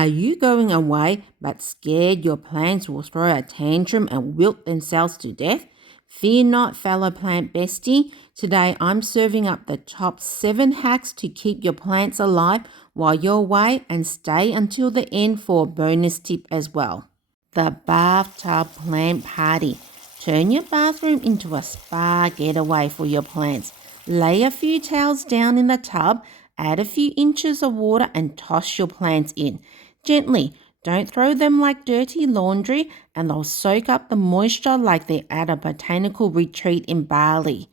Are you going away but scared your plants will throw a tantrum and wilt themselves to death? Fear not, fellow plant bestie. Today I'm serving up the top 7 hacks to keep your plants alive while you're away, and stay until the end for a bonus tip as well. The bathtub plant party. Turn your bathroom into a spa getaway for your plants. Lay a few towels down in the tub, add a few inches of water and toss your plants in. Gently, don't throw them like dirty laundry, and they'll soak up the moisture like they're at a botanical retreat in Bali.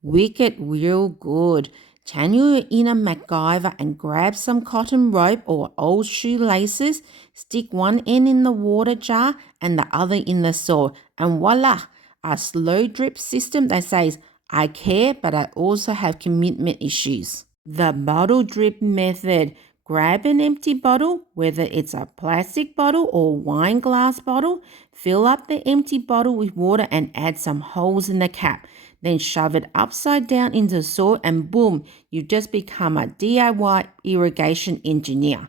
Wick it real good. Channel your inner MacGyver and grab some cotton rope or old shoelaces. Stick one end in the water jar and the other in the soil, and voila, a slow drip system that says, I care, but I also have commitment issues. The bottle drip method. Grab an empty bottle, whether it's a plastic bottle or wine glass bottle. Fill up the empty bottle with water and add some holes in the cap. Then shove it upside down into the soil, and boom, you've just become a DIY irrigation engineer.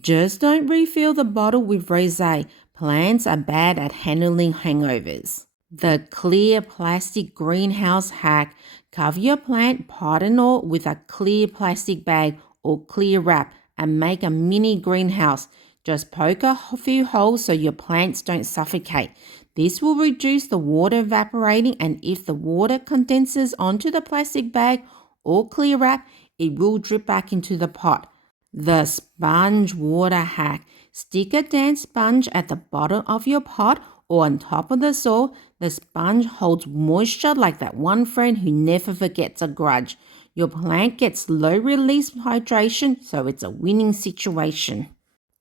Just don't refill the bottle with rosé. Plants are bad at handling hangovers. The clear plastic greenhouse hack. Cover your plant, pot and all, with a clear plastic bag or clear wrap and make a mini greenhouse. Just poke a few holes so your plants don't suffocate. This will reduce the water evaporating, and if the water condenses onto the plastic bag or clear wrap, it will drip back into the pot. The sponge water hack. Stick a damp sponge at the bottom of your pot or on top of the soil. The sponge holds moisture like that one friend who never forgets a grudge. Your plant gets low release hydration, so it's a winning situation.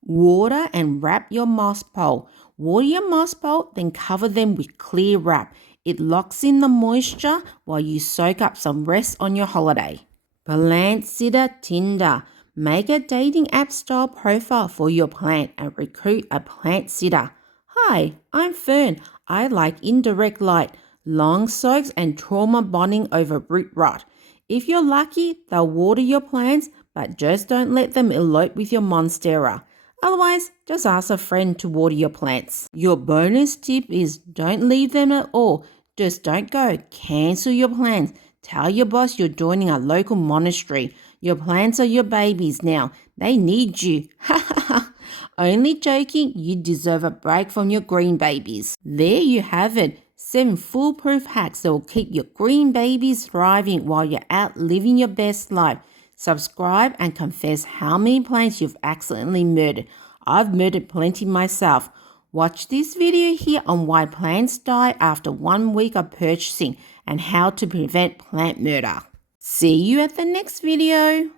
Water and wrap your moss pole. Water your moss pole, then cover them with clear wrap. It locks in the moisture while you soak up some rest on your holiday. Plant sitter Tinder. Make a dating app style profile for your plant and recruit a plant sitter. Hi, I'm Fern. I like indirect light, long soaks and trauma bonding over root rot. If you're lucky, they'll water your plants, but just don't let them elope with your monstera. Otherwise, just ask a friend to water your plants. Your bonus tip is don't leave them at all. Just don't go. Cancel your plans. Tell your boss you're joining a local monastery. Your plants are your babies now. They need you. Ha ha ha. Only joking, you deserve a break from your green babies. There you have it. 7 foolproof hacks that will keep your green babies thriving while you're out living your best life. Subscribe and confess how many plants you've accidentally murdered. I've murdered plenty myself. Watch this video here on why plants die after 1 week of purchasing and how to prevent plant murder. See you at the next video.